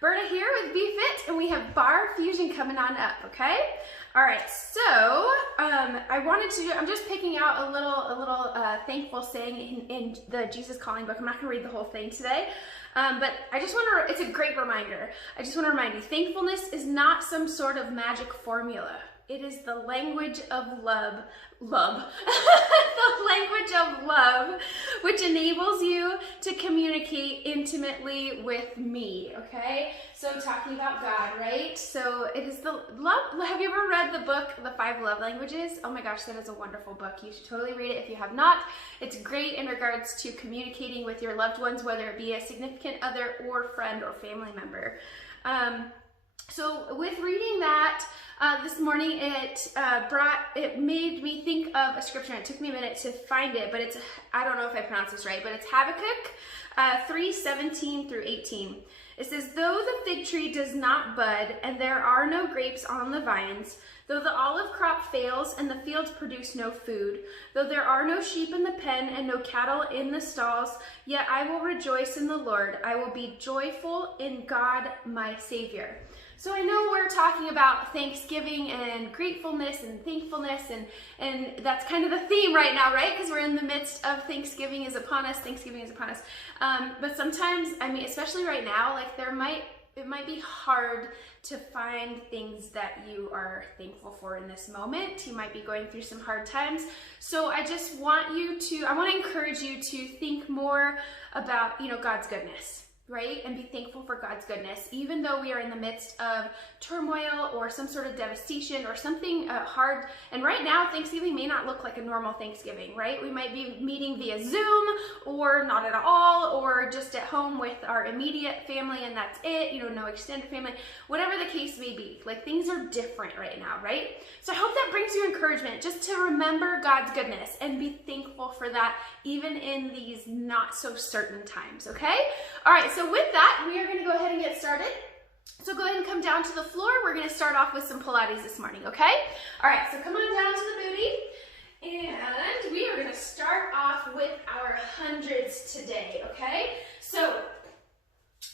Berta here with Be Fit, and we have Barre Fusion coming on up, okay? All right, so I'm just picking out a little thankful saying in the Jesus Calling book. I'm not gonna read the whole thing today, but I just want to, it's a great reminder. I just want to remind you, thankfulness is not some sort of magic formula. It is the language of love, the language of love, which enables you to communicate intimately with me, okay? So talking about God, right? So it is the love. Have you ever read the book, The 5 Love Languages? Oh my gosh, that is a wonderful book. You should totally read it if you have not. It's great in regards to communicating with your loved ones, whether it be a significant other or friend or family member. So with reading that, this morning it made me think of a scripture. It took me a minute to find it, but it's, I don't know if I pronounce this right, but it's Habakkuk 3:17 through 18. It says, though the fig tree does not bud and there are no grapes on the vines, though the olive crop fails and the fields produce no food, though there are no sheep in the pen and no cattle in the stalls, yet I will rejoice in the Lord. I will be joyful in God my Savior. So I know we're talking about Thanksgiving and gratefulness and thankfulness, and that's kind of the theme right now, right? Because we're in the midst of Thanksgiving is upon us, Thanksgiving is upon us. But sometimes, I mean, especially right now, like it might be hard to find things that you are thankful for in this moment. You might be going through some hard times. So I just want I want to encourage you to think more about, God's goodness. Right? And be thankful for God's goodness, even though we are in the midst of turmoil or some sort of devastation or something hard. And right now, Thanksgiving may not look like a normal Thanksgiving, right? We might be meeting via Zoom or not at all, or just at home with our immediate family and that's it, no extended family, whatever the case may be. Like, things are different right now, right? So I hope that brings you encouragement just to remember God's goodness and be thankful for that, even in these not so certain times, okay? All right, so with that, we are going to go ahead and get started. So go ahead and come down to the floor. We're going to start off with some Pilates this morning, okay? All right, so come on down to the booty. And we are going to start off with our hundreds today, okay? So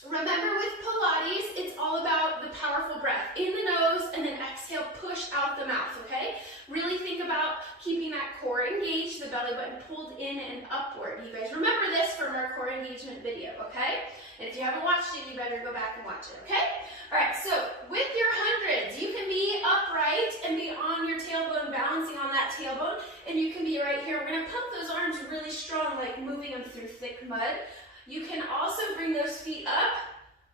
remember, with Pilates, it's all about the powerful breath in the nose and then exhale, push out the mouth, okay? Really think about keeping that core engaged, the belly button pulled in and upward. You guys remember this from our core engagement video, okay? And if you haven't watched it, you better go back and watch it, okay? All right, so with your hundreds, you can be upright and be on your tailbone, balancing on that tailbone, and you can be right here. We're gonna pump those arms really strong, like moving them through thick mud. You can also bring those feet up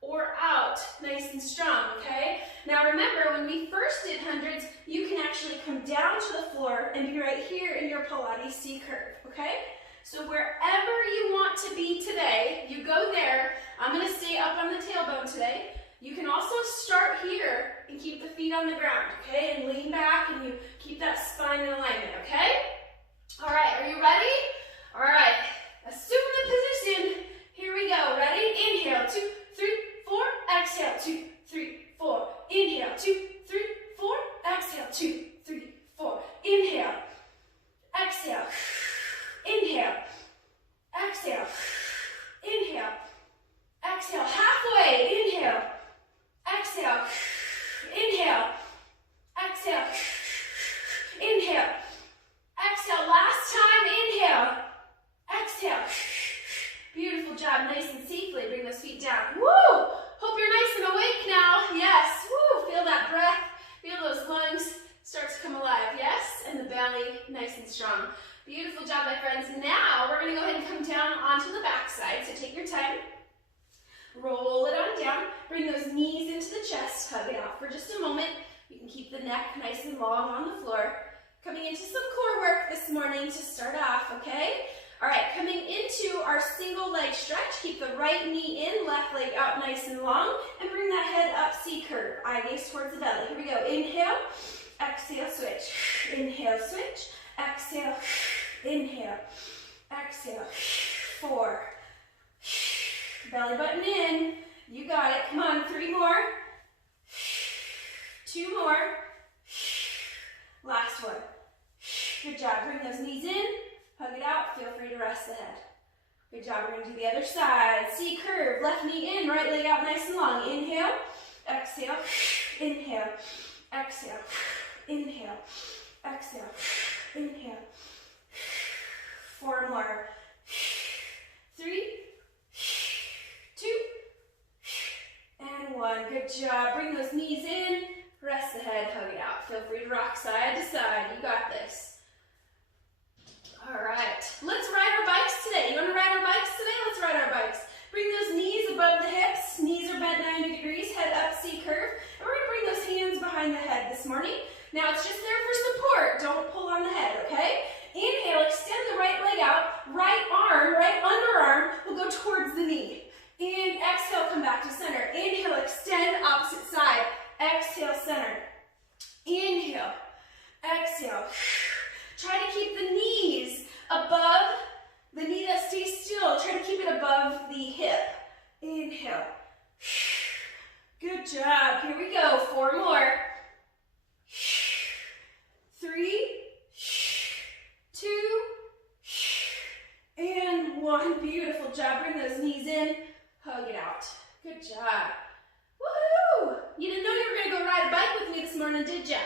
or out, nice and strong, okay? Now remember, when we first did hundreds, you can actually come down to the floor and be right here in your Pilates C curve, okay? So wherever you want to be today, you go there. I'm gonna stay up on the tailbone today. You can also start here and keep the feet on the ground, okay? And lean back and you keep that spine in alignment, okay? All right, are you ready? All right, assume the position. Here we go, ready? Inhale, 2, 3, 4, exhale, 2, 3, 4. Inhale, 2, 3, 4, exhale, 2, 3, 4. Inhale, exhale, inhale, exhale, inhale, exhale, halfway, inhale, exhale, inhale, exhale, inhale, exhale, last time, inhale, exhale. Beautiful job, nice and safely. Bring those feet down. Woo! Hope you're nice and awake now. Yes, woo! Feel that breath. Feel those lungs start to come alive. Yes, and the belly nice and strong. Beautiful job, my friends. Now we're going to go ahead and come down onto the back side. So take your time. Roll it on down. Bring those knees into the chest. Hug it out for just a moment. You can keep the neck nice and long on the floor. Coming into some core work this morning to start off, okay? All right, coming into our single leg stretch, keep the right knee in, left leg out nice and long, and bring that head up, C curve, eye gaze towards the belly. Here we go, inhale, exhale, switch, inhale, switch, exhale, inhale, exhale, 4, belly button in, you got it, come on, 3 more, 2 more, last one, good job, bring those knees in, hug it out, feel free to rest the head. Good job. We're going to do the other side. C curve. Left knee in, right leg out nice and long. Inhale, exhale, inhale, exhale, inhale, exhale, inhale. 4 more. 3, 2, and 1. Good job. Bring those knees in. Rest the head, hug it out. Feel free to rock side to side. You got this. All right. Let's ride our bikes today. You want to ride our bikes today? Let's ride our bikes. Bring those knees above the hips. Knees are bent 90 degrees. Head up, C curve. And we're going to bring those hands behind the head this morning. Now, it's just there for support. Don't pull on the head, okay? Inhale, extend the right leg out. Right arm, right underarm will go towards the knee. And exhale, come back to center. Inhale, extend opposite side. Exhale, center. Inhale, exhale. Try to keep the knees above, the knee that stays still. Try to keep it above the hip. Inhale. Good job. Here we go. 4 more. 3, 2, and 1. Beautiful job. Bring those knees in. Hug it out. Good job. Woohoo! You didn't know you were going to go ride a bike with me this morning, did ya?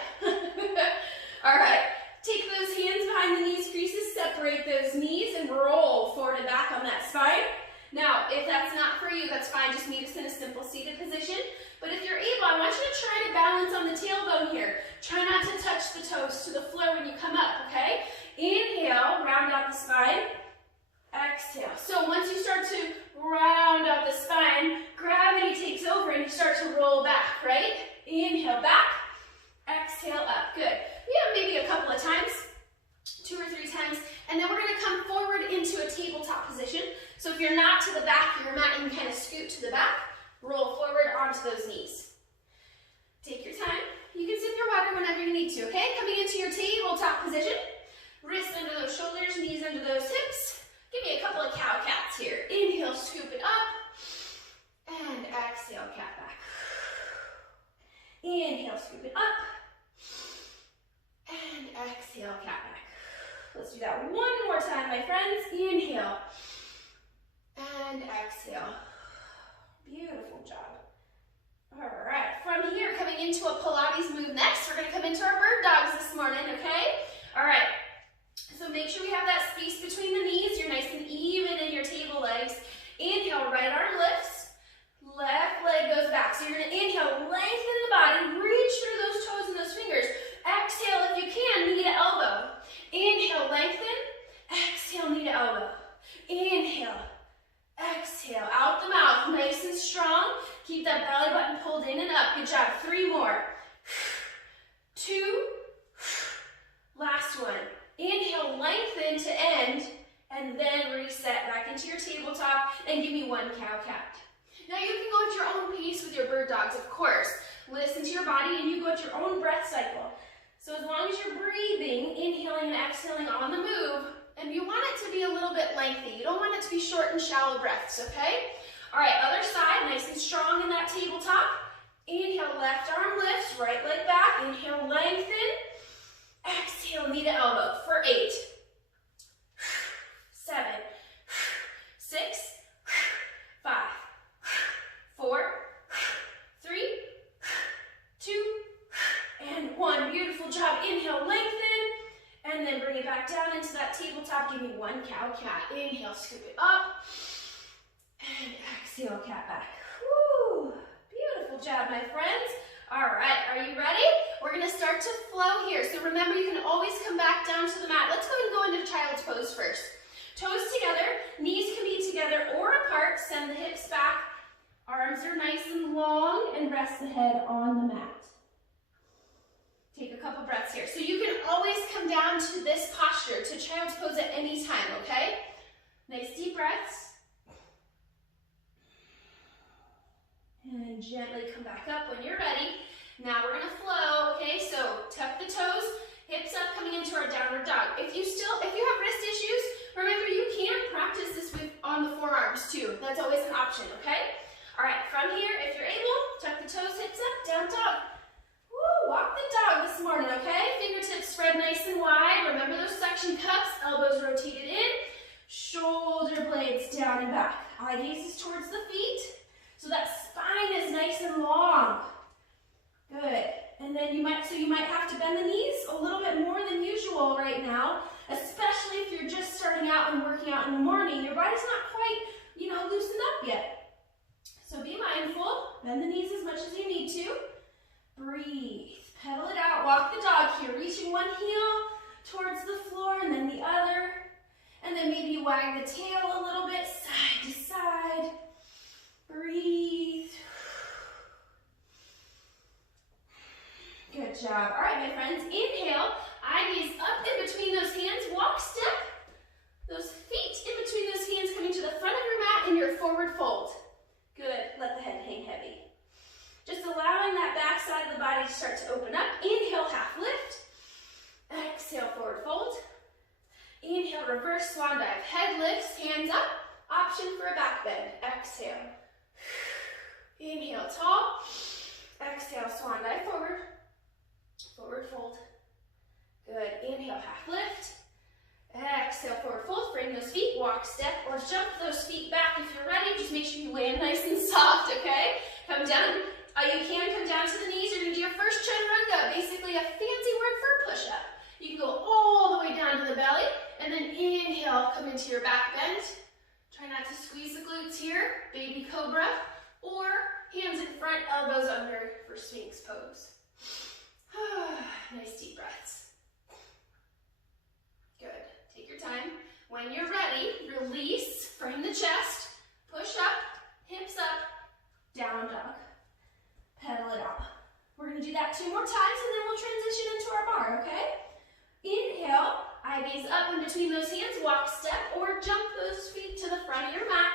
All right. Take those hands behind the knees creases, separate those knees, and roll forward and back on that spine. Now, if that's not for you, that's fine. Just meet us in a simple seated position. But if you're able, I want you to try to balance on the tailbone here. Try not to touch the toes to the floor when you come up, okay? Inhale, round out the spine. Exhale. So once you start to round out the spine, gravity takes over and you start to roll back, right? Inhale, back. Exhale, up. Good. Yeah, maybe a couple of times, 2 or 3 times, and then we're going to come forward into a tabletop position. So if you're not to the back of your mat, you can kind of scoot to the back, roll forward onto those knees. Take your time. You can sip your water whenever you need to, okay? Coming into your tabletop position, wrists under those shoulders, knees under those hips. Give me a couple of cow cats here. Inhale, scoop it up, and exhale, cat back. Inhale, scoop it up. And exhale, cat back. Let's do that one more time, my friends. Inhale. And exhale. Beautiful job. All right. From here, coming into a Pilates move next, we're going to come into our bird dogs this morning, okay? All right. So make sure we have that space between the knees. You're nice and even in your table legs. Inhale, right arm lifts. Left leg goes back. So you're going to inhale, lengthen the body, reach through those toes and those fingers. Exhale, if you can, knee to elbow. Inhale, lengthen. Exhale, knee to elbow. Inhale. Exhale, out the mouth, nice and strong. Keep that belly button pulled in and up. Good job. 3 more. 2. Last one. Inhale, lengthen to end, and then reset back into your tabletop, and give me 1 cow-cat. Now you can go at your own pace with your bird dogs, of course. Listen to your body, and you go at your own breath cycle. So as long as you're breathing, inhaling and exhaling on the move, and you want it to be a little bit lengthy. You don't want it to be short and shallow breaths, okay? All right, other side, nice and strong in that tabletop. Inhale, left arm lifts, right leg back. Inhale, lengthen. Exhale, knee to elbow for 8, 7, 6, 5, 4, 3, 2, and 1. Beautiful job. Inhale, lengthen, and then bring it back down into that tabletop. Give me 1 cow-cat. Inhale, scoop it up, and exhale, cat back. Woo! Beautiful job, my friends. All right, are you ready? We're going to start to flow here. So remember, you can always come back down to the mat. Let's go and go into child's pose first. Toes together, knees can be together or apart. Send the hips back. Arms are nice and long, and rest the head on the mat. Take a couple breaths here. So you can always come down to this posture, to child's pose at any time, okay? Nice deep breaths. And gently come back up when you're ready. Now we're going to flow, okay? So tuck the toes, hips up, coming into our downward dog. If you have wrist issues, remember you can practice this on the forearms too. That's always an option, okay? All right, from here, if you're able, tuck the toes, hips up, down dog. Woo, walk the dog this morning, okay? Fingertips spread nice and wide. Remember those suction cups, elbows rotated in, shoulder blades down and back. Eye gaze is towards the feet, so that spine is nice and long. Good. And then you might have to bend the knees a little bit more than usual right now, especially if you're just starting out and working out in the morning. Your body's not quite, loosened up yet. So be mindful, bend the knees as much as you need to. Breathe, pedal it out, walk the dog here, reaching one heel towards the floor and then the other. And then maybe you wag the tail a little bit, side to side. Breathe. Good job. All right, my friends, inhale, eye gaze up in between those hands, walk step. Those feet in between those hands coming to the front of your mat in your forward fold. Good, let the head hang heavy. Just allowing that back side of the body to start to open up. Inhale, half lift. Exhale, forward fold. Inhale, reverse swan dive. Head lifts, hands up. Option for a back bend. Exhale. Inhale, tall. Exhale, swan dive forward. Forward fold. Good. Inhale, half lift. Exhale, forward fold. Bring those feet, walk, step, or jump those feet back if you're ready. Just make sure you land nice and soft, okay? Come down. You can come down to the knees. You're going to do your first chaturanga, basically a fancy word for a push-up. You can go all the way down to the belly, and then inhale, come into your back bend. Try not to squeeze the glutes here, baby cobra, or hands in front, elbows under for Sphinx pose. Nice deep breaths. Good. Take your time. When you're ready, release, frame the chest, push up, hips up, down dog. Pedal it out. We're going to do that 2 more times and then we'll transition into our bar, okay? Inhale, eye gaze up in between those hands, walk step or jump those feet to the front of your mat.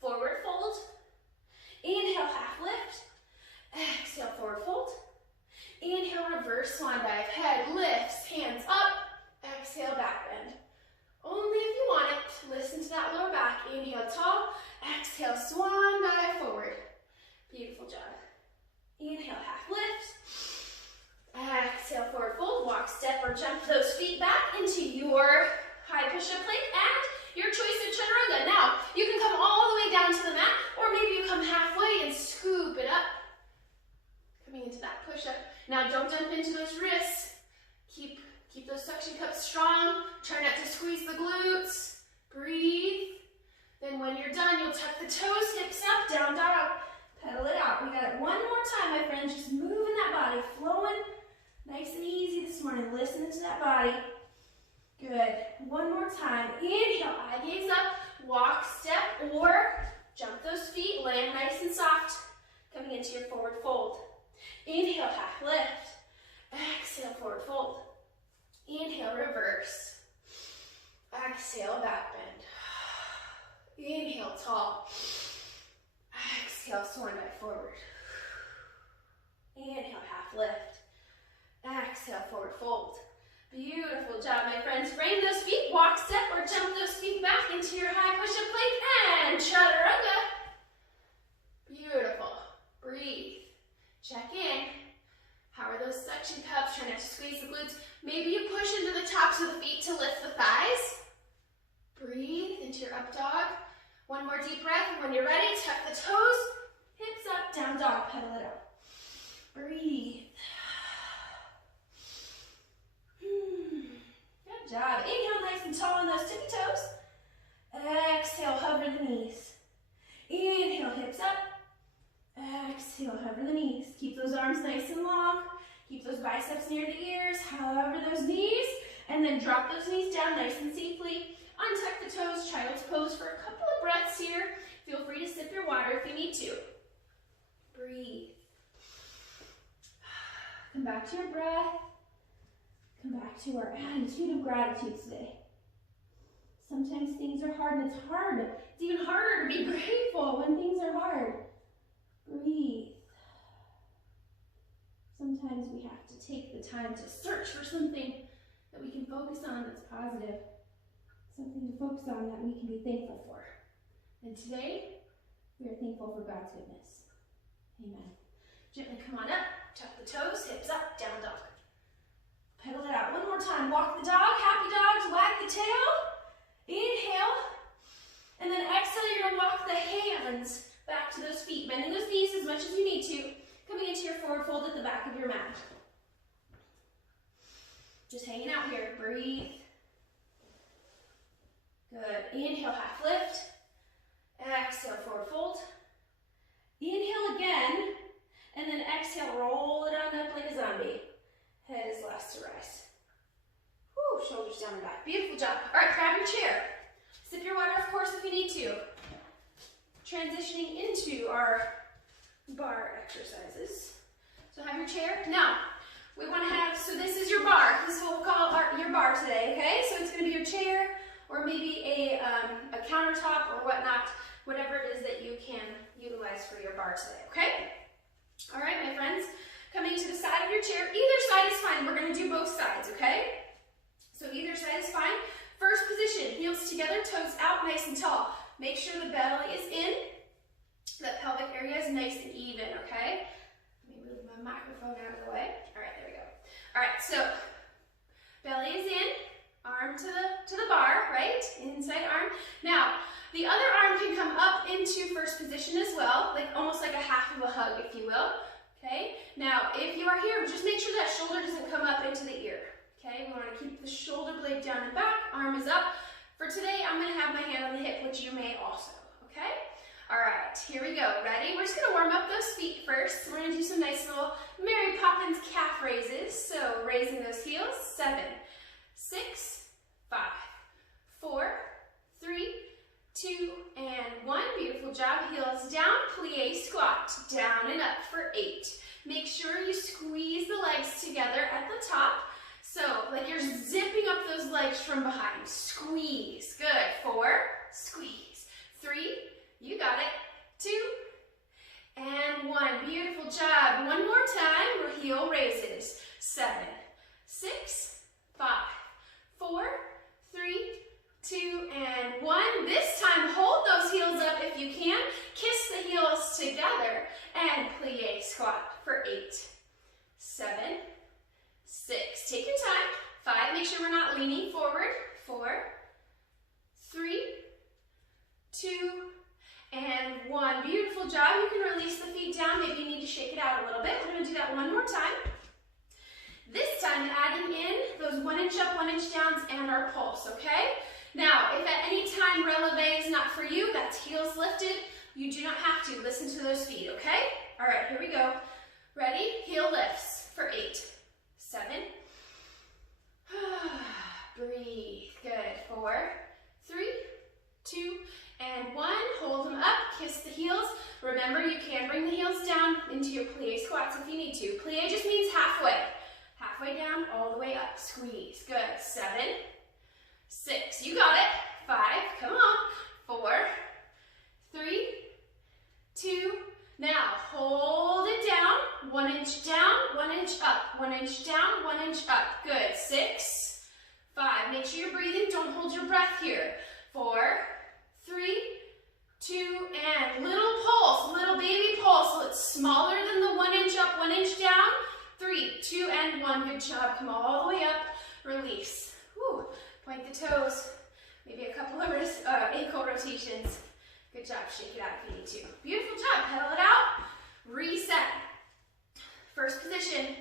Forward fold. Inhale, half lift. Exhale, forward fold. Inhale, reverse swan dive. Head lifts, hands up. Exhale, back bend. Only if you want it. Listen to that lower back. Inhale, tall. Exhale, swan dive forward. Beautiful job. Inhale, half lift. Exhale, forward fold. Walk, step, or jump those feet back into your high push-up plank and your choice of chaturanga. Now, you can come all the way down to the mat, or maybe you come halfway and scoop it up. Coming into that push-up. Now, don't dump into those wrists. Keep those suction cups strong. Try not to squeeze the glutes. Breathe. Then when you're done, you'll tuck the toes, hips up, down dog. Pedal it out. We got it one more time, my friends. Just moving that body, flowing nice and easy this morning. Listening to that body. Good. One more time. Inhale, eye gaze up, walk, step, or jump those feet, land nice and soft. Coming into your forward fold. Inhale, half lift. Exhale, forward fold. Inhale, reverse. Exhale, back bend. Inhale, tall. Exhale, swan dive forward. Inhale, half lift. Exhale, forward fold. Beautiful job, my friends. Frame those feet, walk, step, or jump those feet back into your high push-up plank and chaturanga. Beautiful. Breathe. Check in. How are those suction cups? Try not to squeeze the glutes. Maybe you push into the tops of the feet to lift the thighs. Breathe into your up dog. One more deep breath. When you're ready, tuck the toes, hips up, down dog, pedal it out. Breathe. Good job. Inhale nice and tall on those tippy toes. Exhale, hover the knees. Inhale, hips up. Exhale, hover the knees. Keep those arms nice and long. Keep those biceps near the ears. Hover those knees. And then drop those knees down nice and safely. Untuck the toes, child's pose for a couple of breaths here. Feel free to sip your water if you need to. Breathe. Come back to your breath. Come back to our attitude of gratitude today. Sometimes things are hard and it's hard. It's even harder to be grateful when things are hard. Breathe. Sometimes we have to take the time to search for something that we can focus on that's positive. Something to focus on that we can be thankful for. And today, we are thankful for God's goodness. Amen. Gently come on up, tuck the toes, hips up, down dog. Pedal it out. One more time. Walk the dog, happy dogs, wag the tail. Inhale. And then exhale hands back to those feet, bending those knees as much as you need to, coming into your forward fold at the back of your mat. Just hanging out here, breathe. Good, inhale, half lift. Exhale, forward fold. Inhale again, and then exhale, roll it on up like a zombie. Head is last to rise. Woo, shoulders down and back. Beautiful job. All right, grab your chair. Sip your water, of course, if you need to. Transitioning into our bar exercises. So have your chair. Now, we want to have, so this is your bar. This is what we'll call your bar today, okay? So it's going to be your chair, or maybe a countertop or whatnot, whatever it is that you can utilize for your bar today, okay? All right, my friends, coming to the side of your chair. Either side is fine. We're going to do both sides, okay? So either side is fine. First position, heels together, toes out, nice and tall. Make sure the belly is in. That pelvic area is nice and even, okay? Let me move my microphone out of the way. All right, there we go. All right, so belly is in, arm to the bar, right? Inside arm. Now, the other arm can come up into first position as well, like almost like a half of a hug, if you will. Okay? Now, if you are here, just make sure that shoulder doesn't come up into the ear. Okay? We want to keep the shoulder blade down and back, arm is up. For today, I'm going to have my hand on the hip, which you may also. Okay? All right, here we go. Ready? We're just going to warm up those feet first. We're going to do some nice little Mary Poppins calf raises. So, raising those heels. 7, 6, 5, 4, 3, 2, and 1. Beautiful job. Heels down, plie squat. Down and up for 8. Make sure you squeeze the legs together at the top. So, like you're zipping up those legs from behind. Squeeze. Good. 4, squeeze. 3, you got it. 2, and 1. Beautiful job. One more time. We're heel raises. 7, 6, 5, 4, 3, 2, and 1. This time, hold those heels up if you can. Kiss the heels together and plie squat for 8, 7, 6. Take your time. 5. Make sure we're not leaning forward. 4, 3, 2, and 1. Beautiful job. You can release the feet down. Maybe you need to shake it out a little bit. We're going to do that one more time. This time, adding in those 1 inch up, 1 inch downs, and our pulse, okay? Now, if at any time releve is not for you, that's heels lifted. You do not have to. Listen to those feet, okay? All right, here we go. Ready? Heel lifts for 8, 7. Breathe. Good. 4, 3, 2, and 1. Hold them up. Kiss the heels. Remember, you can bring the heels down into your plie squats if you need to. Plie just means halfway. Halfway down, all the way up. Squeeze. Good. 7, 6. You got it. 5. Come on. 4, 3, 2. Now, hold it down. 1 inch down, 1 inch up. 1 inch down, 1 inch up. Good. 6, 5. Make sure you're breathing. Don't hold your breath here. 4, 3, 2, and little pulse, little baby pulse. So it's smaller than the 1 inch up, 1 inch down. 3, 2, and 1. Good job. Come all the way up. Release. Whew. Point the toes. Maybe a couple of ankle rotations. Good job. Shake it out if you need to. Beautiful job. Pedal it out. Reset. First position.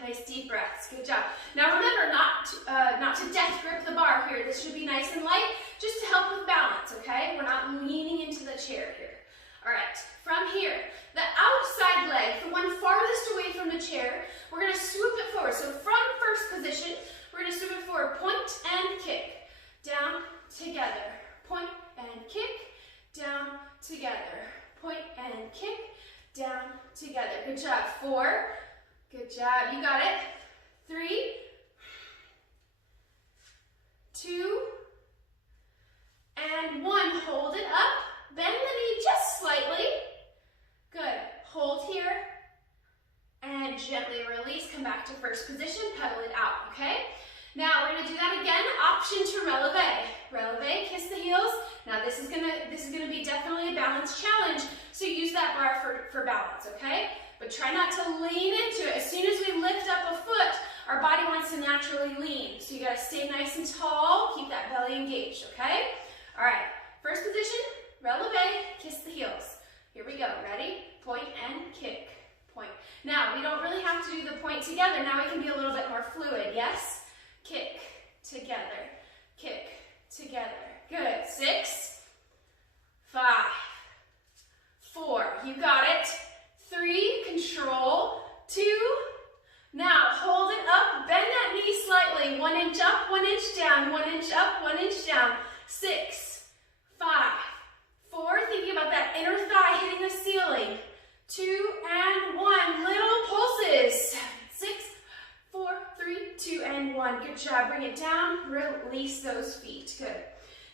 Nice deep breaths. Good job. Now remember, not to death grip the bar here. This should be nice and light, just to help with balance, okay? We're not leaning into the chair here. All right. From here, the outside leg, the one farthest away from the chair, we're going to swoop it forward. So from first position, we're going to swoop it forward. Point and kick. Down, together. Point and kick. Down, together. Point and kick. Down, together. Good job. 4. Good job. You got it. 3, 2, and 1. Hold it up. Bend the knee just slightly. Good. Hold here. And gently release. Come back to first position. Pedal it out. Okay? Now we're going to do that again. Option to releve. Releve. Kiss the heels. Now this is gonna be definitely a balance challenge. So use that bar for balance. Okay? But try not to lean into it. As soon as we lift up a foot, our body wants to naturally lean. So you gotta stay nice and tall, keep that belly engaged, okay? All right, first position, releve, kiss the heels. Here we go, ready? Point and kick, point. Now, we don't really have to do the point together. Now we can be a little bit more fluid, yes? Kick, together, kick, together. Good, 6, 5, 4, you got it. 3, control, 2, now hold it up, bend that knee slightly. 1 inch up, 1 inch down, 1 inch up, 1 inch down. 6, 5, 4, thinking about that inner thigh hitting the ceiling. 2 and 1, little pulses. 6, 4, 3, 2 and 1. Good job, bring it down, release those feet, good.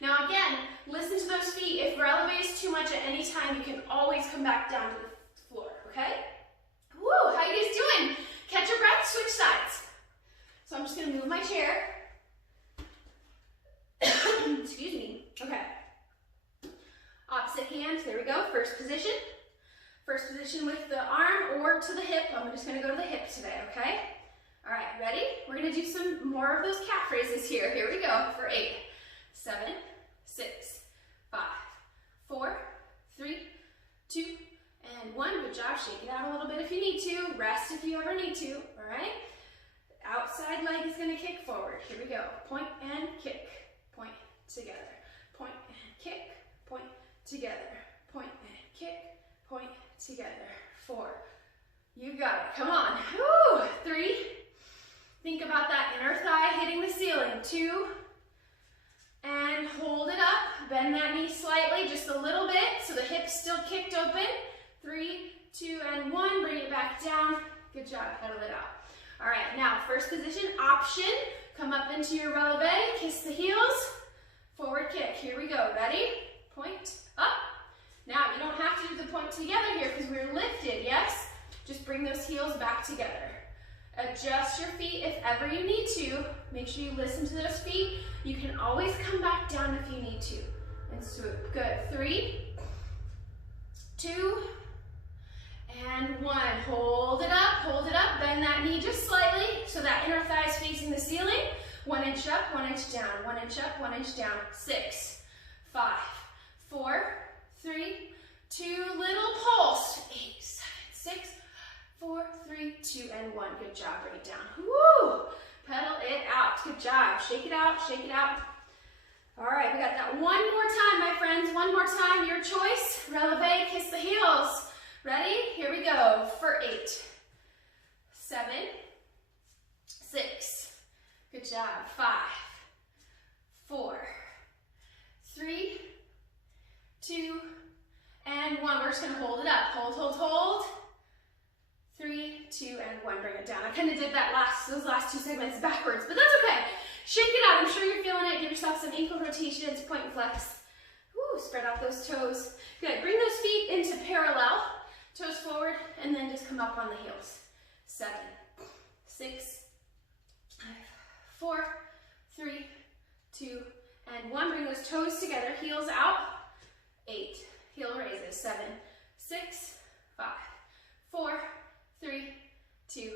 Now again, listen to those feet. If releve is too much at any time, you can always come back down to the floor, okay? Woo, how you guys doing? Catch your breath, switch sides. So I'm just gonna move my chair. Excuse me, okay. Opposite hand, there we go, first position. First position with the arm or to the hip. I'm just gonna go to the hip today, okay? All right, ready? We're gonna do some more of those cat phrases here. Here we go for 8, 7, 6, 5, 4, 3, 2, and 1. Good job. Shake it out a little bit if you need to. Rest if you ever need to. All right? Outside leg is going to kick forward. Here we go. Point and kick. Point together. Point and kick. Point together. Point and kick. Point together. 4. You got it. Come on. Woo! 3. Think about that inner thigh hitting the ceiling. 2. And hold it up. Bend that knee slightly, just a little bit, so the hip's still kicked open. 3, 2, and 1. Bring it back down. Good job. Pedal it out. All right, now first position, option. Come up into your releve. Kiss the heels. Forward kick. Here we go. Ready? Point up. Now, you don't have to do the point together here because we're lifted, yes? Just bring those heels back together. Adjust your feet if ever you need to. Make sure you listen to those feet. You can always come back down if you need to. And swoop. Good. 3, 2, and 1. Hold it up, hold it up. Bend that knee just slightly so that inner thigh is facing the ceiling. 1 inch up, 1 inch down, 1 inch up, 1 inch down. 6, 5, 4, 3, 2, little pulse. 8, 7, 6, 4, 3, 2, and 1. Good job, bring it down. Woo! Pedal it out. Good job. Shake it out, shake it out. All right, we got that one more time, my friends. One more time, your choice. Releve, kiss the heels. Ready? Here we go for 8, 7, 6. Good job. 5, 4, 3, 2, and 1. We're just gonna hold it up. Hold, hold, hold. 3, 2, and 1. Bring it down. I kind of did that those last 2 segments backwards, but that's okay. Shake it out. I'm sure you're feeling it. Give yourself some ankle rotations, point and flex. Woo, spread out those toes. Good. Bring those feet into parallel. Toes forward, and then just come up on the heels. 7, 6, 5, 4, 3, 2, and 1. Bring those toes together. Heels out. 8. Heel raises. 7, 6, 5, 4, 3, 2,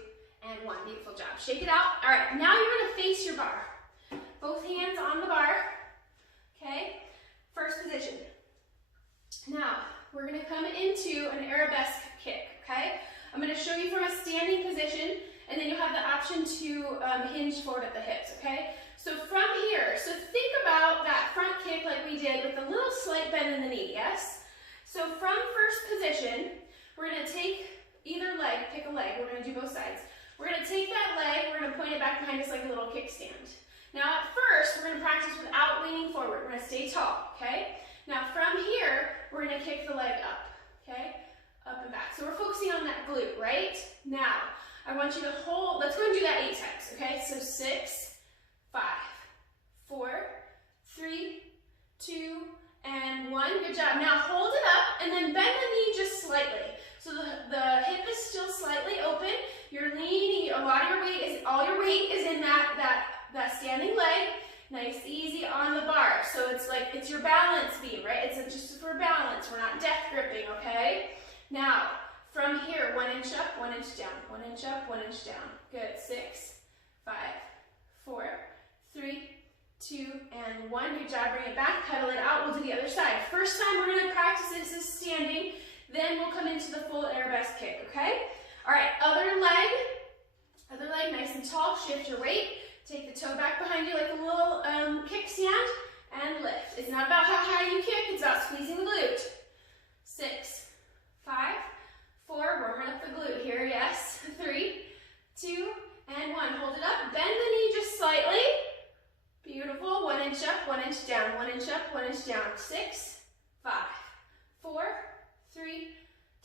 and 1. Beautiful job. Shake it out. All right, now you're going to face your bar. Both hands on the bar. Okay, first position. Now, we're going to come into an arabesque kick, okay? I'm going to show you from a standing position, and then you'll have the option to hinge forward at the hips, okay? So from here, so think about that front kick like we did with a little slight bend in the knee, yes? So from first position, we're going to take either leg, pick a leg, we're going to do both sides. We're going to take that leg, we're going to point it back behind us like a little kickstand. Now at first, we're going to practice without leaning forward. We're going to stay tall, okay? Now from here, we're going to kick the leg up, okay? Up and back. So we're focusing on that glute, right? Now, I want you to hold, let's go and do that 8 times, okay? So 6, 5, 4, 3, 2, and 1. Good job. Now hold it up and then bend the knee just slightly. So the hip is still slightly open. You're leaning, all your weight is in that standing leg. Nice, easy on the bar. So it's like, it's your balance beam, right? It's just for balance. We're not death gripping, okay? Now, from here, 1 inch up, 1 inch down, 1 inch up, 1 inch down. Good, 6, 5, 4, 3, 2, and 1. Good job, bring it back, pedal it out, we'll do the other side. First time we're gonna practice this is standing, then we'll come into the full arabesque kick, okay? All right, other leg nice and tall, shift your weight, take the toe back behind you like a little kickstand, and lift. It's not about how high you kick, it's about squeezing the glute. 6, 5, 4, warming up the glute here, yes. 3, 2, and 1. Hold it up, bend the knee just slightly. Beautiful, 1 inch up, 1 inch down, 1 inch up, 1 inch down. 6, 5, 4, 3,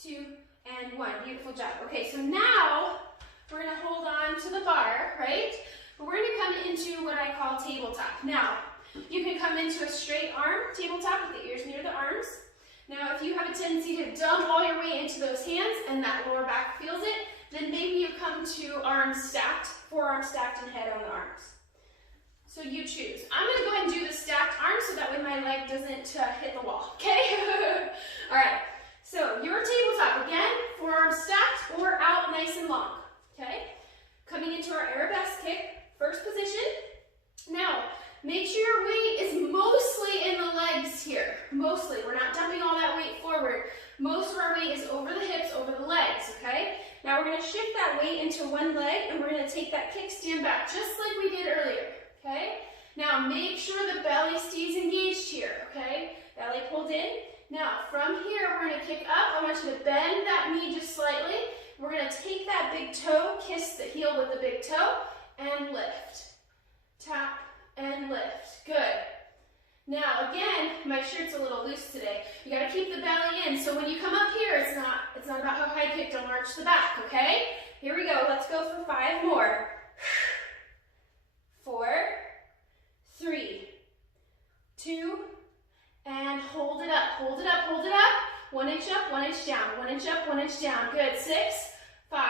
2, and 1. Beautiful job. Okay, so now we're gonna hold on to the bar, right? But we're gonna come into what I call tabletop. Now, you can come into a straight arm tabletop with the ears near the arms. Now, if you have a tendency to dump all your weight into those hands and that lower back feels it, then maybe you come to arms stacked, forearms stacked and head on the arms. So you choose. I'm gonna go ahead and do the stacked arms so that way my leg doesn't hit the wall, okay? All right, so your tabletop, again, forearms stacked or out nice and long, okay? Coming into our arabesque kick, first position. Now, make sure your weight is mostly in the legs here. Mostly, we're not dumping all that weight forward. Most of our weight is over the hips, over the legs, okay? Now we're gonna shift that weight into one leg and we're gonna take that kickstand back, just like we did earlier, okay? Now make sure the belly stays engaged here, okay? Belly pulled in. Now from here, we're gonna kick up. I want you to bend that knee just slightly. We're gonna take that big toe, kiss the heel with the big toe, and lift. Tap and lift. Good. Now again, my shirt's a little loose today. You gotta keep the belly in. So when you come up here, it's not about how high you kick, don't arch the back, okay? Here we go. Let's go for 5 more. 4, 3, 2, and hold it up, hold it up, hold it up. 1 inch up, 1 inch down, 1 inch up, 1 inch down. Good. 6, 5,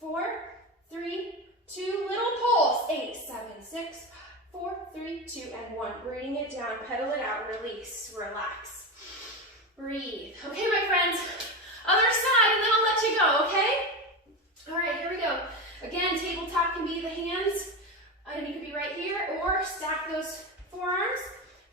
4, 3, 2, little pulse. 8, 7, 6, 4, 3, 2, and 1. Bring it down, pedal it out, release, relax. Breathe. Okay, my friends, other side, and then I'll let you go, okay? All right, here we go. Again, tabletop can be the hands, and you could be right here, or stack those forearms.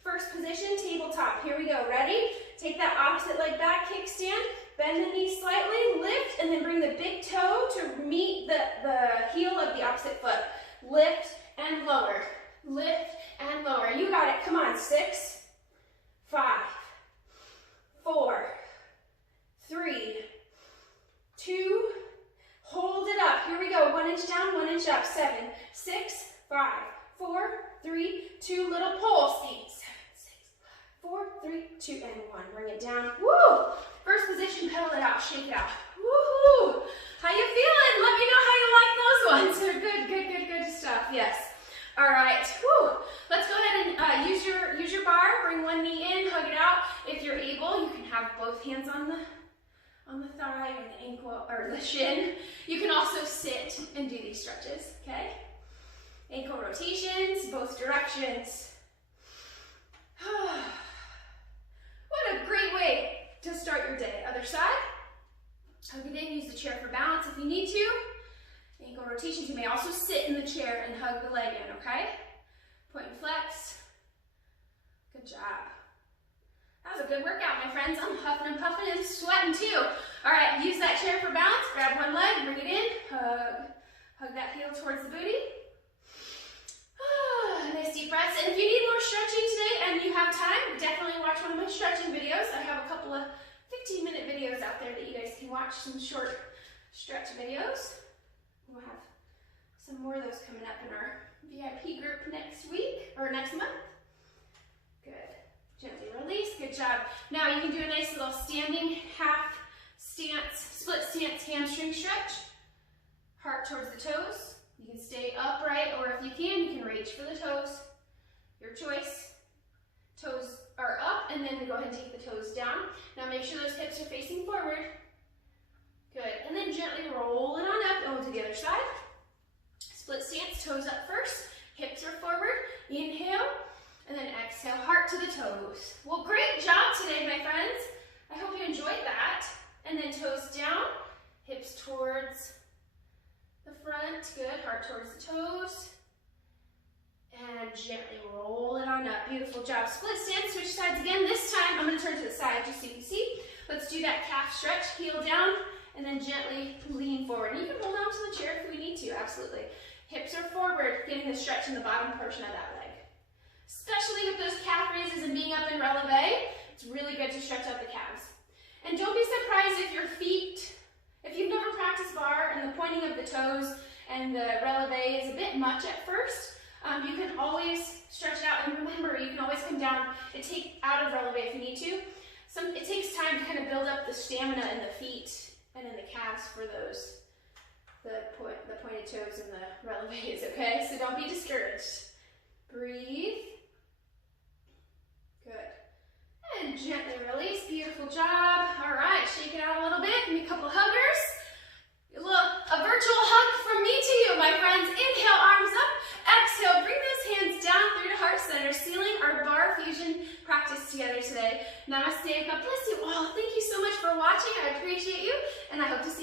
First position, tabletop. Here we go. Ready? Take that opposite leg back, kickstand. Bend the knee slightly, lift, and then bring the big toe to meet the heel of the opposite foot. Lift and lower. Lift and lower. You got it. Come on. 6, 5, 4, 3, 2, hold it up. Here we go. 1 inch down, 1 inch up. 7, 6, 5, 4, 3, 2, little pulse. 8, 7, 6, 4, 3, 2, and 1. Bring it down. Woo! First position, pedal it out, shake it out. Woohoo! How you feeling? Let me know how you like those ones. They're good, good, good, good stuff. Yes. All right. Woo! Let's go ahead and use your bar. Bring one knee in, hug it out. If you're able, you can have both hands on the thigh or the ankle or the shin. You can also sit and do these stretches. Okay. Ankle rotations, both directions. What a great way to start your day. Other side. Hug it in, use the chair for balance if you need to. Ankle rotations. You may also sit in the chair and hug the leg in, okay? Point and flex. Good job. That was a good workout, my friends. I'm huffing and puffing and sweating too. All right, use that chair for balance. Grab one leg, bring it in. Hug that heel towards the booty. Nice deep breaths. And if you need more stretching today and you have time, definitely watch one of my stretching videos. I have a couple of 15-minute videos out there that you guys can watch, some short stretch videos. We'll have some more of those coming up in our VIP group next week or next month. Good. Gently release. Good job. Now you can do a nice little standing half stance, split stance hamstring stretch. Heart towards the toes. You can stay upright, or if you can reach for the toes. Your choice. Toes are up, and then go ahead and take the toes down. Now make sure those hips are facing forward. Good. And then gently roll it on up, and we'll do the other side. Split stance, toes up first, hips are forward. Inhale, and then exhale, heart to the toes. Well, great job today, my friends. I hope you enjoyed that. And then toes down, hips towards the front. Good. Heart towards the toes. And gently roll it on up. Beautiful job. Split stance, switch sides again. This time I'm going to turn to the side just so you can see. Let's do that calf stretch, heel down, and then gently lean forward. And you can hold on to the chair if we need to, absolutely. Hips are forward, getting the stretch in the bottom portion of that leg. Especially with those calf raises and being up in releve, it's really good to stretch out the calves. And don't be surprised if your feet, if you've never practiced bar and the pointing of the toes and the releve is a bit much at first, you can always stretch it out. And remember, you can always come down and take out of releve if you need to. It takes time to kind of build up the stamina in the feet and in the calves for those, the pointed toes and the releves, okay? So don't be discouraged. Breathe. Good. And gently release. Beautiful job. All right, shake it out a little bit. Give me a couple huggers. A virtual hug from me to you, my friends. Inhale, arms up. Exhale, bring those hands down through to heart center, sealing our bar fusion practice together today. Namaste. God bless you all. Thank you so much for watching. I appreciate you, and I hope to see you